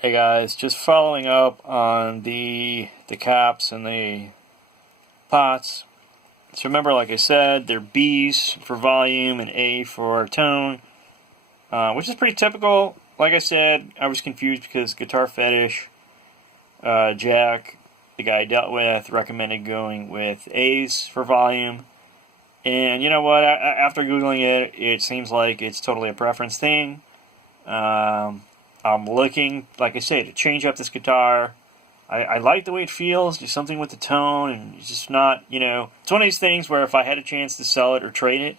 Hey guys, just following up on the caps and the pots. So remember, like I said, they're B's for volume and A for tone, which is pretty typical. Like I said, I was confused because guitarfetish Jack, the guy I dealt with, recommended going with A's for volume. And you know what? After Googling it, it seems like it's totally a preference thing. I'm looking, like I say, to change up this guitar. I like the way it feels, just something with the tone, and it's just not, it's one of these things where if I had a chance to sell it or trade it,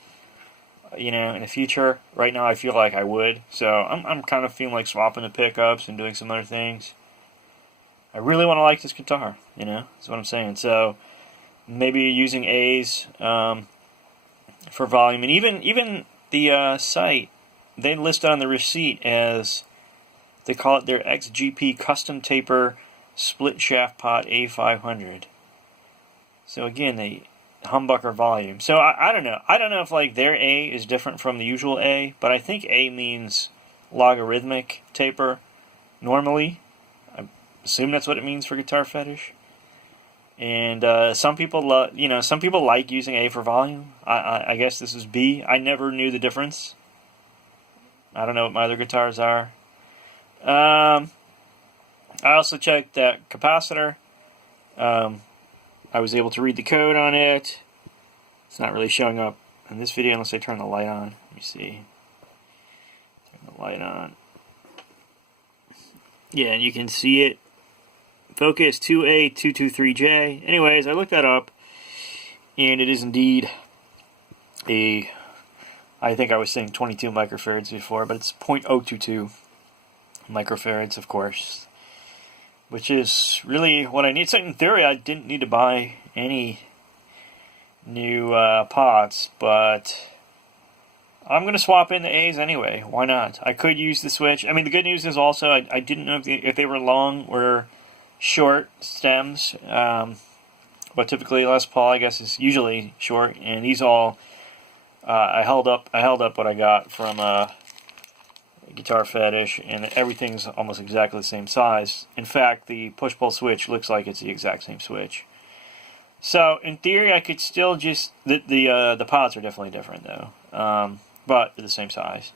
in the future, right now I feel like I would. So I'm kind of feeling like swapping the pickups and doing some other things. I really want to like this guitar, that's what I'm saying. So maybe using A's for volume, and even the site, they list on the receipt as, they call it their XGP Custom Taper Split Shaft Pot A500. So again, they humbucker volume. So I don't know. I don't know if like their A is different from the usual A, but I think A means logarithmic taper normally. I assume that's what it means for guitarfetish. And some people some people like using A for volume. I guess this is B. I never knew the difference. I don't know what my other guitars are. I also checked that capacitor. I was able to read the code on it. It's not really showing up in this video unless I turn the light on. Let me see. Turn the light on. Yeah, and you can see it. Focus 2A223J. Anyways, I looked that up, and it is indeed I think I was saying 22 microfarads before, but it's 0.022 microfarads, of course, which is really what I need. So in theory, I didn't need to buy any new pots, but I'm going to swap in the A's anyway. Why not? I could use the switch. I mean, the good news is also I didn't know if they were long or short stems. But typically Les Paul, I guess, is usually short, and these all I held up what I got from Guitarfetish, and everything's almost exactly the same size. In fact, the push-pull switch looks like it's the exact same switch. So in theory, I could still just the pods are definitely different though, but they're the same size.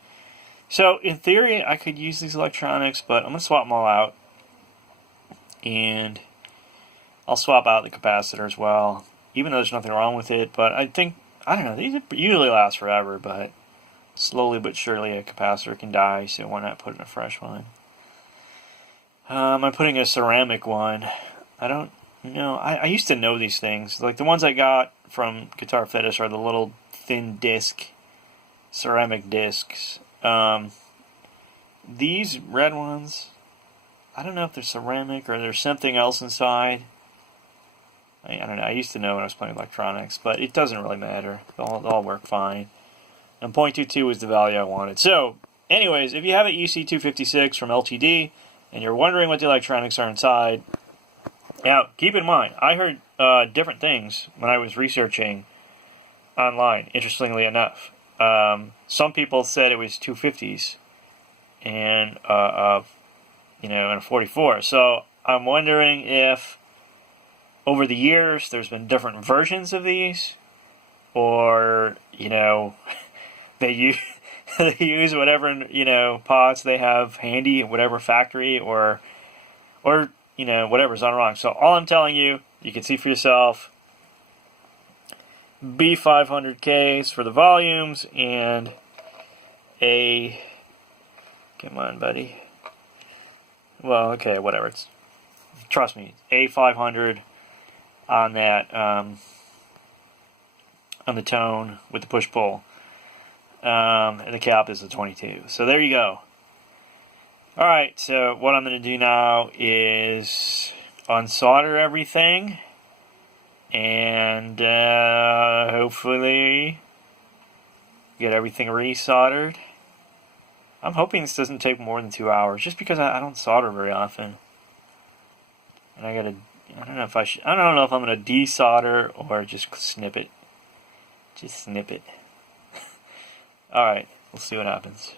So in theory, I could use these electronics, but I'm gonna swap them all out, and I'll swap out the capacitor as well, even though there's nothing wrong with it. But I don't know, these usually last forever, but slowly but surely a capacitor can die, so why not put in a fresh one? I'm putting a ceramic one. I don't know. I used to know these things. Like the ones I got from Guitarfetish are the little thin disc, ceramic discs. These red ones, I don't know if they're ceramic or there's something else inside. I don't know. I used to know when I was playing electronics, but it doesn't really matter. They'll all work fine. And 0.22 is the value I wanted. So, anyways, if you have an EC-256 from LTD and you're wondering what the electronics are inside, now keep in mind, I heard different things when I was researching online, interestingly enough. Some people said it was 250s and and a 44. So I'm wondering if over the years there's been different versions of these, or they use whatever pots they have handy in whatever factory, or whatever's done wrong. So all I'm telling you, you can see for yourself. B500Ks for the volumes, and come on, buddy. Well, okay, whatever. Trust me, A500 on that on the tone with the push pull. And the cap is a 22. So there you go. Alright, so what I'm going to do now is unsolder everything, and hopefully get everything resoldered. I'm hoping this doesn't take more than 2 hours, just because I don't solder very often. And I don't know if I'm going to desolder or just snip it. Just snip it. Alright, we'll see what happens.